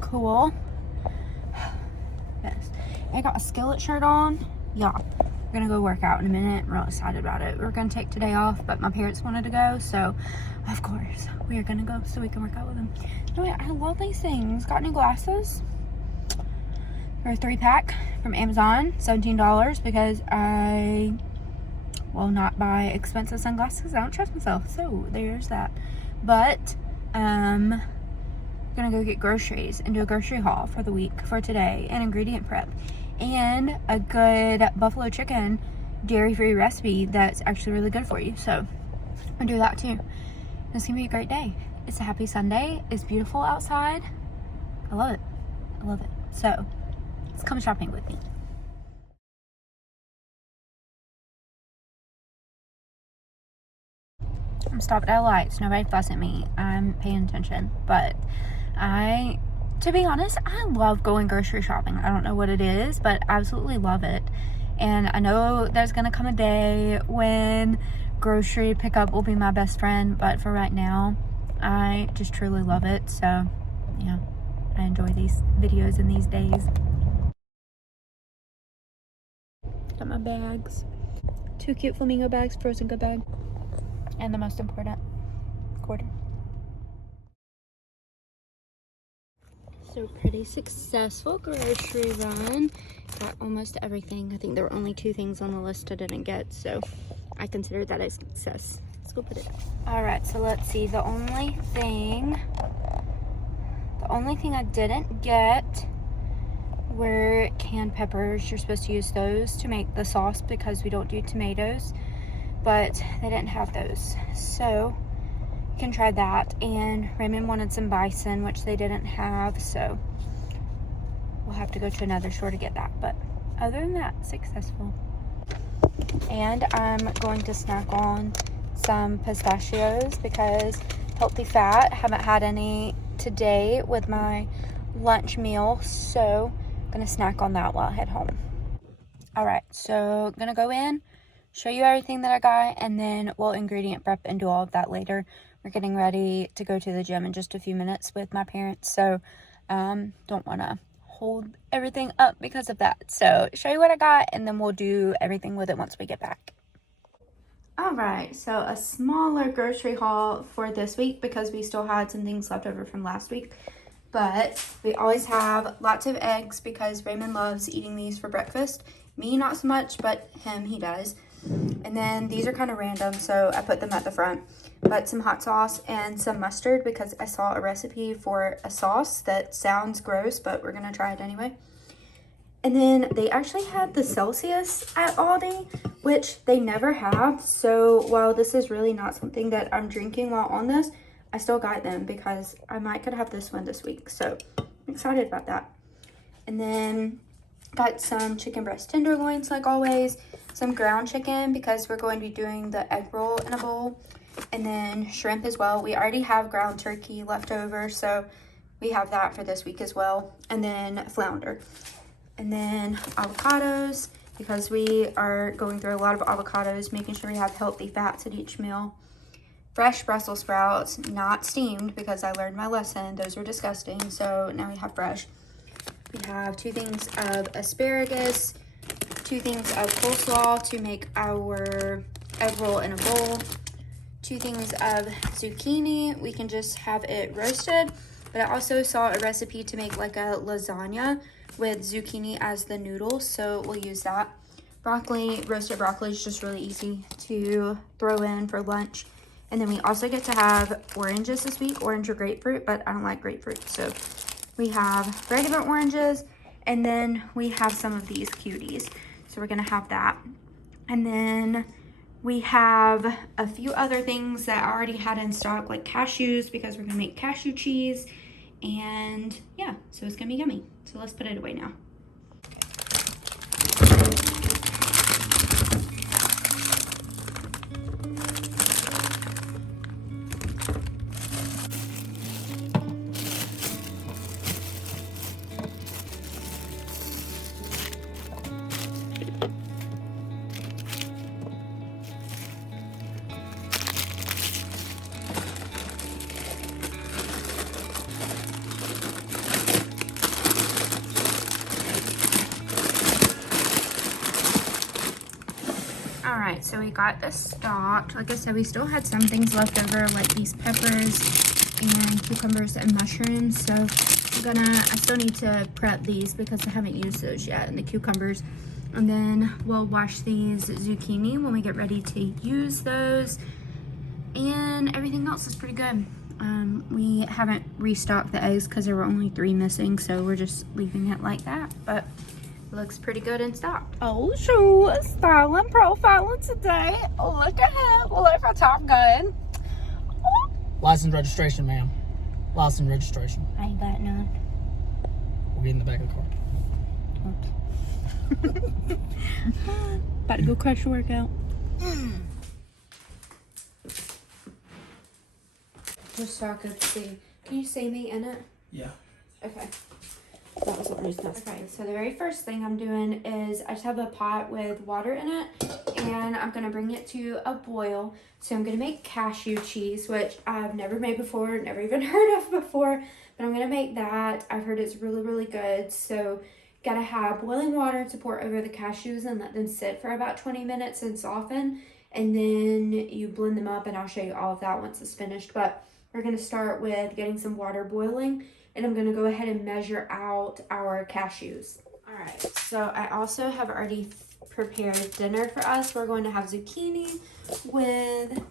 cool. Yes. I got a skillet shirt on. Yeah. We're gonna go work out in a minute. I'm real excited about it. We're gonna take today off, but my parents wanted to go, so of course we are gonna go so we can work out with them. Anyway, I love these things. Got new glasses for a 3-pack from Amazon, $17, because I will not buy expensive sunglasses. I don't trust myself, so there's that. But gonna go get groceries and do a grocery haul for the week for today, and ingredient prep, and a good buffalo chicken dairy-free recipe that's actually really good for you. So I'll do that too. It's gonna be a great day. It's a happy Sunday. It's beautiful outside. I love it. I love it. So let's come shopping with me. I'm stopped at lights. Nobody fuss at me. I'm paying attention. But to be honest, I love going grocery shopping. I don't know what it is, but I absolutely love it. And I know there's gonna come a day when grocery pickup will be my best friend, but for right now, I just truly love it. So yeah, I enjoy these videos in these days. Got my bags. 2 cute flamingo bags, frozen good bag, and the most important, quarter. So pretty successful grocery run. Got almost everything. I think there were only 2 things on the list I didn't get, so I consider that a success. Let's go put it up. All right, so let's see. The only thing I didn't get were canned peppers. You're supposed to use those to make the sauce because we don't do tomatoes, but they didn't have those, so you can try that. And Raymond wanted some bison, which they didn't have, so we'll have to go to another store to get that. But other than that, successful. And I'm going to snack on some pistachios because healthy fat. Haven't had any today with my lunch meal, so I'm gonna snack on that while I head home. All right, so gonna go in, show you everything that I got, and then we'll ingredient prep and do all of that later. We're getting ready to go to the gym in just a few minutes with my parents, so don't want to hold everything up because of that. So show you what I got, and then we'll do everything with it once we get back. All right, so a smaller grocery haul for this week because we still had some things left over from last week. But we always have lots of eggs because Raymond loves eating these for breakfast. Me, not so much, but him, he does. And then these are kind of random, so I put them at the front. But some hot sauce and some mustard because I saw a recipe for a sauce that sounds gross, but we're gonna try it anyway. And then they actually had the Celsius at Aldi, which they never have. So while this is really not something that I'm drinking while on this, I still got them because I might could have this one this week. So I'm excited about that. And then got some chicken breast tenderloins like always, some ground chicken because we're going to be doing the egg roll in a bowl, and then shrimp as well. We already have ground turkey left over, so we have that for this week as well. And then flounder. And then avocados because we are going through a lot of avocados, making sure we have healthy fats at each meal. Fresh Brussels sprouts, not steamed because I learned my lesson. Those are disgusting, so now we have fresh. We have 2 things of asparagus, 2 things of coleslaw to make our egg roll in a bowl, 2 things of zucchini. We can just have it roasted, but I also saw a recipe to make like a lasagna with zucchini as the noodles, so we'll use that. Broccoli, roasted broccoli is just really easy to throw in for lunch. And then we also get to have oranges this week, orange or grapefruit, but I don't like grapefruit. So we have regular oranges, and then we have some of these cuties. So we're gonna have that. And then we have a few other things that I already had in stock, like cashews, because we're gonna make cashew cheese. And yeah, so it's gonna be yummy. So let's put it away now. Alright, so we got this stocked. Like I said, we still had some things left over, like these peppers and cucumbers and mushrooms. So I still need to prep these because I haven't used those yet, and the cucumbers. And then we'll wash these zucchini when we get ready to use those. And everything else is pretty good. We haven't restocked the eggs because there were only 3 missing, so we're just leaving it like that. But it looks pretty good in stock. Oh, sure. Styling, profiling today. Look ahead. Look for Top Gun. License registration, ma'am. License registration. I ain't got none. We'll get in the back of the car. About to go crush your workout. Just so I could see. Can you see me in it? Yeah. Okay. That was what I was doing. Okay, so the very first thing I'm doing is I just have a pot with water in it, and I'm gonna bring it to a boil. So I'm gonna make cashew cheese, which I've never made before, never even heard of before, but I'm gonna make that. I've heard it's really, really good. So gotta have boiling water to pour over the cashews and let them sit for about 20 minutes and soften. And then you blend them up, and I'll show you all of that once it's finished. But we're gonna start with getting some water boiling, and I'm gonna go ahead and measure out our cashews. All right, so I also have already prepared dinner for us. We're going to have zucchini with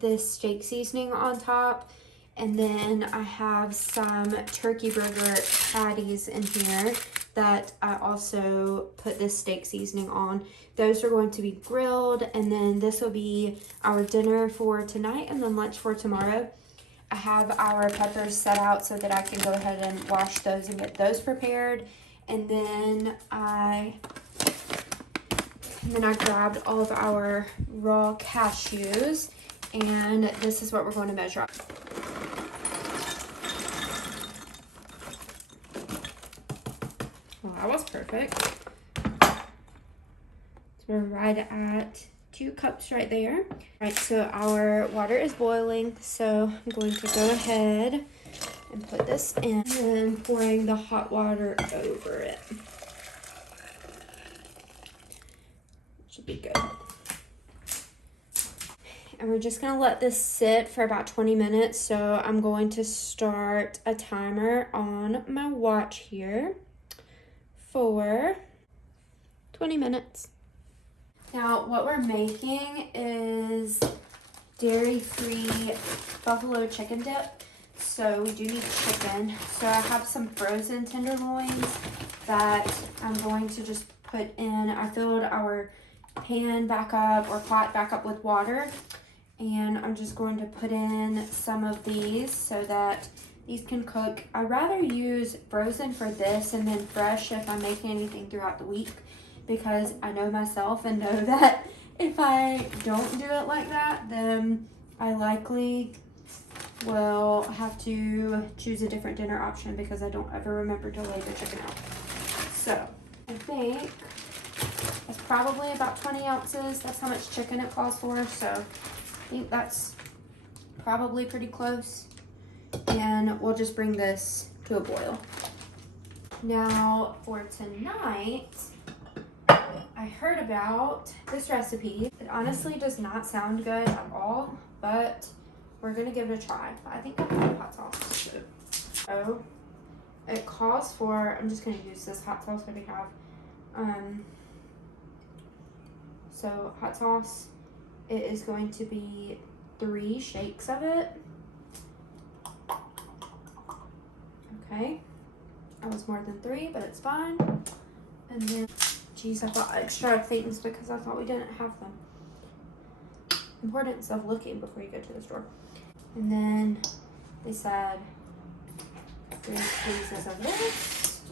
this steak seasoning on top. And then I have some turkey burger patties in here that I also put this steak seasoning on. Those are going to be grilled, and then this will be our dinner for tonight and then lunch for tomorrow. I have our peppers set out so that I can go ahead and wash those and get those prepared. And then I grabbed all of our raw cashews, and this is what we're going to measure up. Well, that was perfect. So we're right at 2 cups right there. All right, so our water is boiling, so I'm going to go ahead and put this in and pouring the hot water over it. Should be good. And we're just gonna let this sit for about 20 minutes. So I'm going to start a timer on my watch here for 20 minutes. Now, what we're making is dairy-free buffalo chicken dip. So we do need chicken. So I have some frozen tenderloins that I'm going to just put in. I filled our pan back up, or pot back up, with water. And I'm just going to put in some of these so that these can cook. I'd rather use frozen for this and then fresh if I'm making anything throughout the week, because I know myself and know that if I don't do it like that, then I likely will have to choose a different dinner option because I don't ever remember to lay the chicken out. So I think it's probably about 20 ounces. That's how much chicken it calls for. So I think that's probably pretty close. And we'll just bring this to a boil. Now for tonight, I heard about this recipe. It honestly does not sound good at all, but we're gonna give it a try. I think I have hot sauce. So it calls for, I'm just gonna use this hot sauce that we have. So hot sauce, it is going to be 3 shakes of it. Okay, that was more than 3, but it's fine. And then, geez, I thought extra things because I thought we didn't have them. Importance of looking before you go to the store. And then they said 3 pieces of this.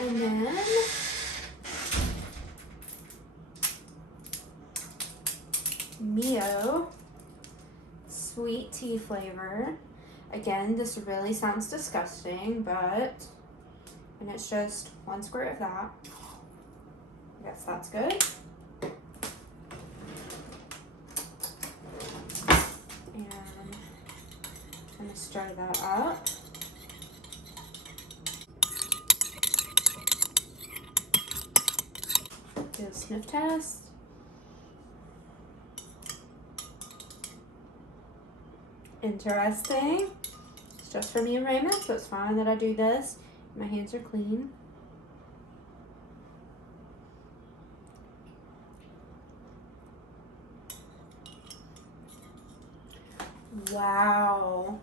And then Mio sweet tea flavor. Again, this really sounds disgusting, but, and it's just 1 squirt of that. I guess that's good. And I'm gonna stir that up. Sniff test. Interesting. It's just for me and Raymond, so it's fine that I do this. My hands are clean. Wow.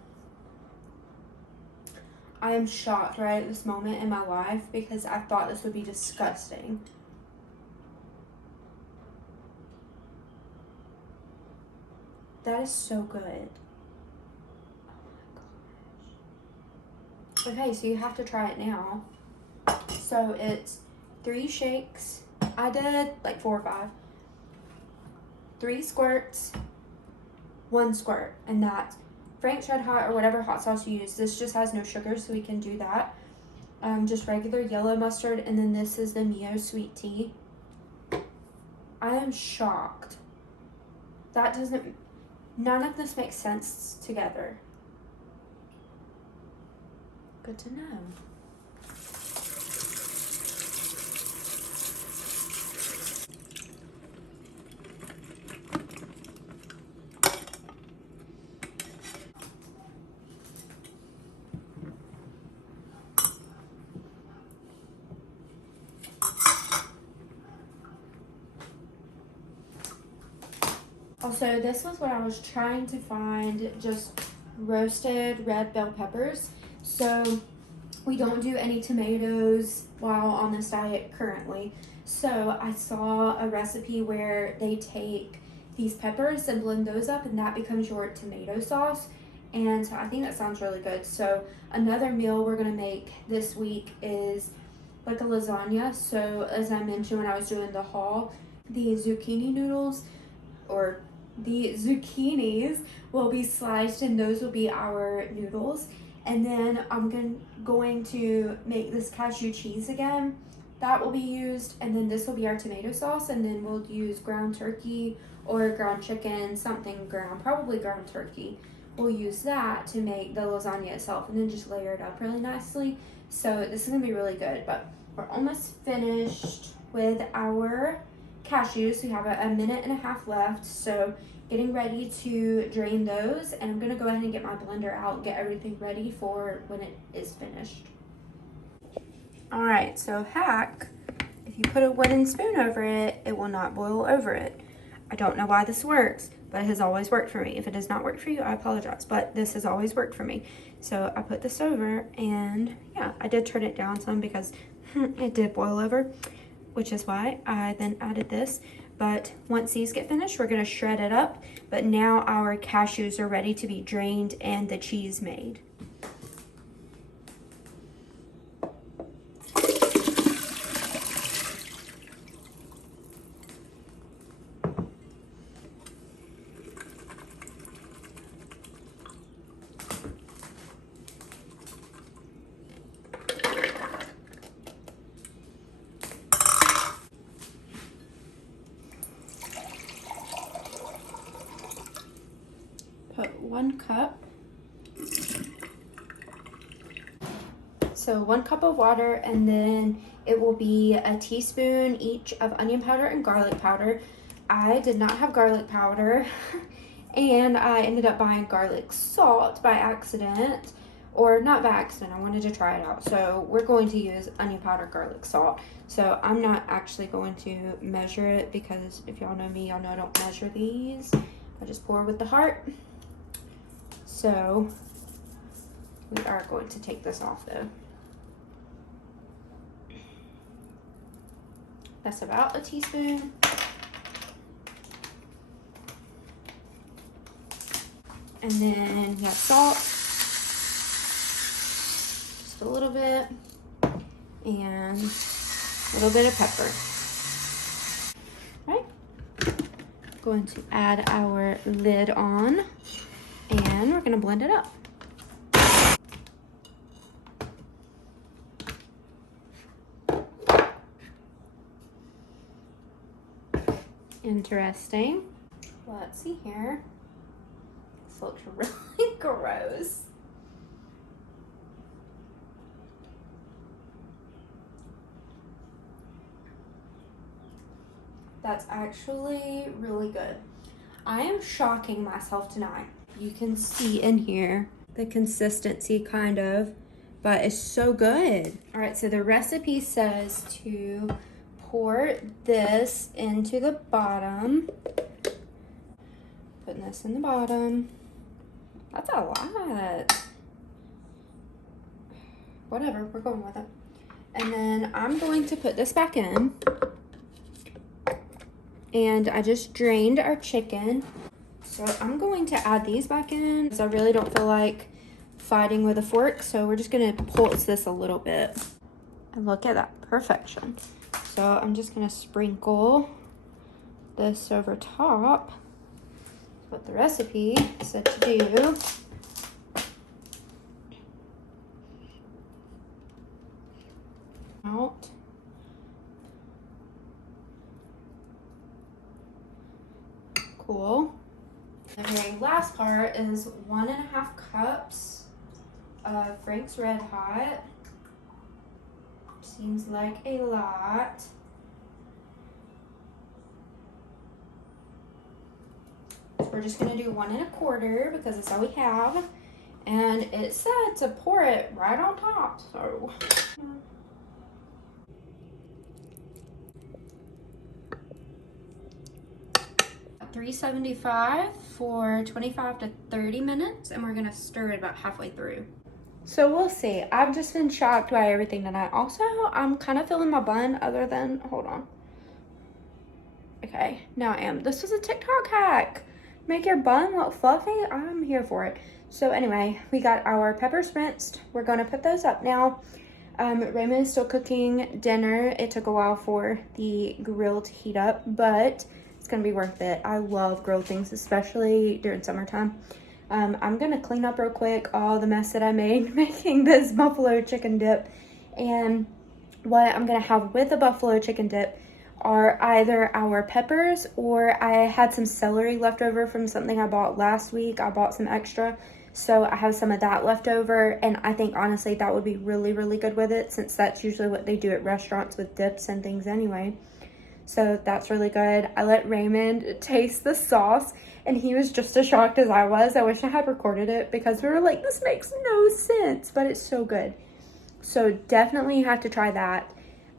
I am shocked right at this moment in my life because I thought this would be disgusting. That is so good. Okay, so you have to try it now. So it's 3 shakes. I did like 4 or 5. 3 squirts, 1 squirt, and that's Frank's Red Hot or whatever hot sauce you use. This just has no sugar, so we can do that. Just regular yellow mustard, and then this is the Mio sweet tea. I am shocked. None of this makes sense together. Good to know. Also, this was what I was trying to find, just roasted red bell peppers. So we don't do any tomatoes while on this diet currently. So I saw a recipe where they take these peppers and blend those up, and that becomes your tomato sauce. And so I think that sounds really good. So another meal we're gonna make this week is like a lasagna. So as I mentioned when I was doing the haul, the zucchini noodles, or the zucchinis, will be sliced, and those will be our noodles. And then I'm going to make this cashew cheese again. That will be used, and then this will be our tomato sauce, and then we'll use ground turkey or ground chicken, something ground, probably ground turkey. We'll use that to make the lasagna itself, and then just layer it up really nicely. So this is gonna be really good, but we're almost finished with our cashews. We have a minute and a half left, so getting ready to drain those, and I'm gonna go ahead and get my blender out and get everything ready for when it is finished. All right, so hack, if you put a wooden spoon over it, it will not boil over it. I don't know why this works, but it has always worked for me. If it does not work for you, I apologize, but this has always worked for me. So I put this over, and yeah, I did turn it down some because it did boil over, which is why I then added this. But once these get finished, we're gonna shred it up. But now our cashews are ready to be drained and the cheese made. Put 1 cup. So 1 cup of water, and then it will be a teaspoon each of onion powder and garlic powder. I did not have garlic powder and I ended up buying garlic salt by accident, or not by accident, I wanted to try it out. So we're going to use onion powder, garlic salt. So I'm not actually going to measure it because if y'all know me, y'all know I don't measure these. I just pour with the heart. So we are going to take this off though. That's about a teaspoon. And then you have salt, just a little bit, and a little bit of pepper. Right? Going to add our lid on, and we're gonna blend it up. Interesting. Let's see here. This looks really gross. That's actually really good. I am shocking myself tonight. You can see in here the consistency kind of, but it's so good. All right, so the recipe says to pour this into the bottom. Putting this in the bottom. That's a lot. Whatever, we're going with it. And then I'm going to put this back in. And I just drained our chicken. So I'm going to add these back in because I really don't feel like fighting with a fork. So we're just gonna pulse this a little bit. And look at that, perfection. So I'm just gonna sprinkle this over top. What the recipe said to do. Out. Cool. The very last part is 1.5 cups of Frank's Red Hot. Seems like a lot. So we're just gonna do 1 1/4 because that's all we have. And it said to pour it right on top, so. $375 for 25 to 30 minutes, and we're gonna stir it about halfway through. So we'll see. I've just been shocked by everything tonight. Also, I'm kind of feeling my bun other than, hold on. Okay, now I am. This was a TikTok hack. Make your bun look fluffy. I'm here for it. So anyway, we got our peppers rinsed. We're gonna put those up now. Raymond is still cooking dinner. It took a while for the grill to heat up, but it's gonna be worth it. I love grilled things, especially during summertime. I'm gonna clean up real quick all the mess that I made making this buffalo chicken dip. And what I'm gonna have with the buffalo chicken dip are either our peppers, or I had some celery left over from something I bought last week. I bought some extra, so I have some of that left over, and I think honestly that would be really, really good with it, since that's usually what they do at restaurants with dips and things anyway. So that's really good. I let Raymond taste the sauce, and he was just as shocked as I was. I wish I had recorded it because we were like, this makes no sense, but it's so good. So definitely have to try that,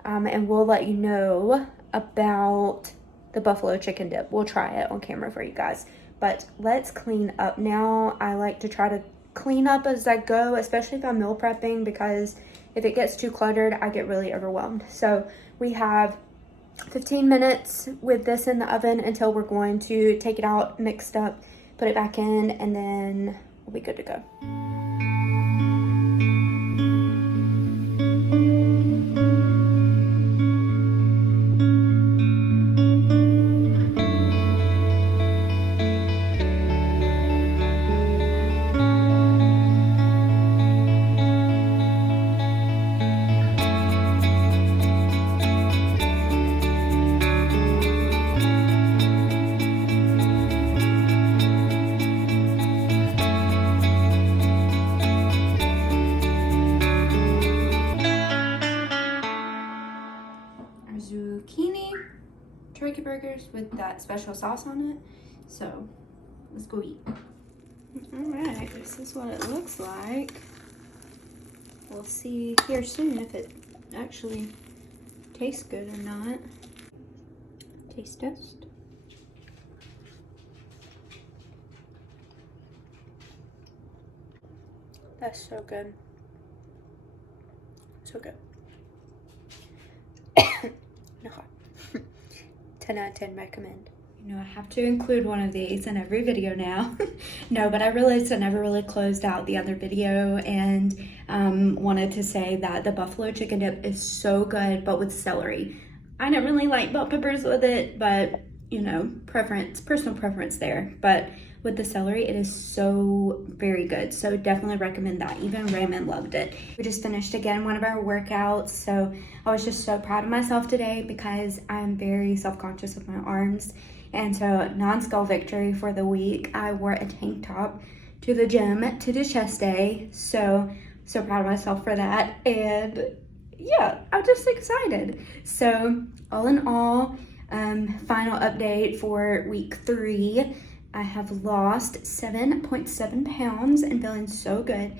and we'll let you know about the buffalo chicken dip. We'll try it on camera for you guys. But let's clean up now. I like to try to clean up as I go, especially if I'm meal prepping, because if it gets too cluttered, I get really overwhelmed. So we have 15 minutes with this in the oven until we're going to take it out, mixed up, put it back in, and then we'll be good to go. Turkey burgers with that special sauce on it. So let's go eat. All right, this is what it looks like. We'll see here soon if it actually tastes good or not. Taste test. That's so good. So good. No. 10 out of 10 recommend. You know, I have to include one of these in every video now. No, but I realized I never really closed out the other video, and wanted to say that the buffalo chicken dip is so good, but with celery. I didn't really like bell peppers with it, but you know, personal preference there. But with the celery, it is so very good. So definitely recommend that. Even Raymond loved it. We just finished again one of our workouts. So I was just so proud of myself today because I'm very self-conscious with my arms. And so non-skull victory for the week. I wore a tank top to the gym to do chest day. So proud of myself for that. And yeah, I'm just excited. So all in all, Final update for week 3. I have lost 7.7 pounds and feeling so good.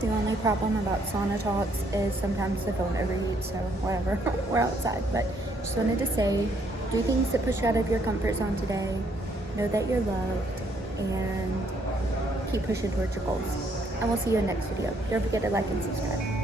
The only problem about sauna talks is sometimes the phone overheats, so whatever. We're outside, but just wanted to say, do things that push you out of your comfort zone today. Know that you're loved and keep pushing towards your goals. And we'll see you in the next video. Don't forget to like and subscribe.